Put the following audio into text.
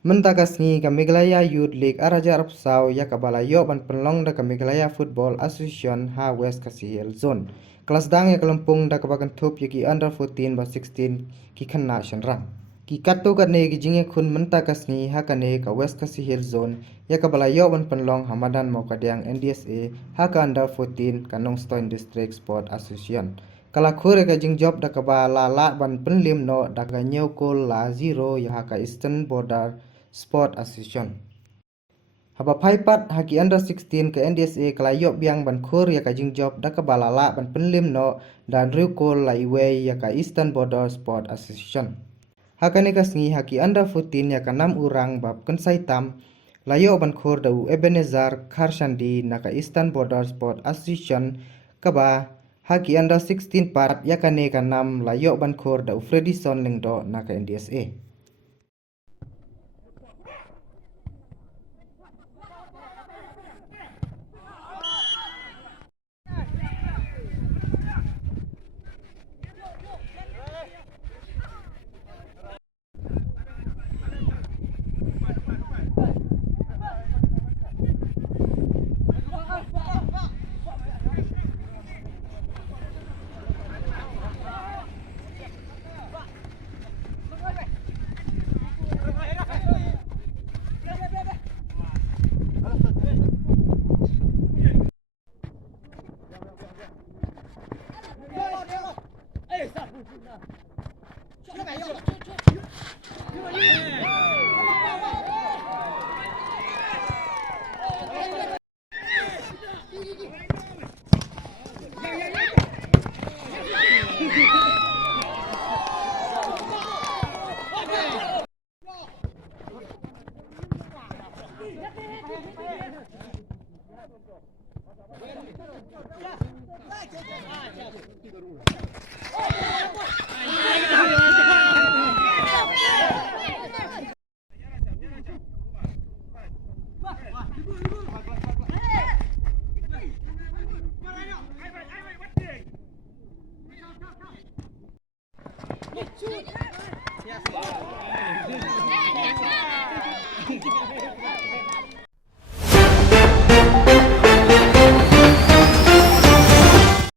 Mentagasni ka Meghalaya Youth League araja arab saw ya kabala yo ban penlong da ka Meghalaya Football Association ha West Kasihel Zone. Kelas dang ya kalampung da kabagan thup yaki under 14 ba 16 ki khanna shanrang. Ki katto ka ne ki jinge khun mentagasni ha ka ne ka West Kasihel Zone ya kabala yo ban penlong hamadan mau kadyang NDSA ha ka under 14 ka Nongstoin District Sport Association. Kala khure ka jing job da kaba la ban penlim no da ka nyeu kol la 0 ya ha ka Eastern Border Sport Association. Haba phaipat haki under 16 ke NDSA kala yok biang ban khur ya ka jing job da ka balala ban penlim no dan riukol la iwe ya ka Eastern Border Sport Association. Hakane ka sngi haki under 14 ya ka 6 urang bab kensai tam la yok ban khur da u Ebenezer Kharshandi na ka Eastern Border Sport Association ka ba haki under 16 pat ya ka ne ka 6 la yok ban khur da u Fredison lingdo na ka NDSA.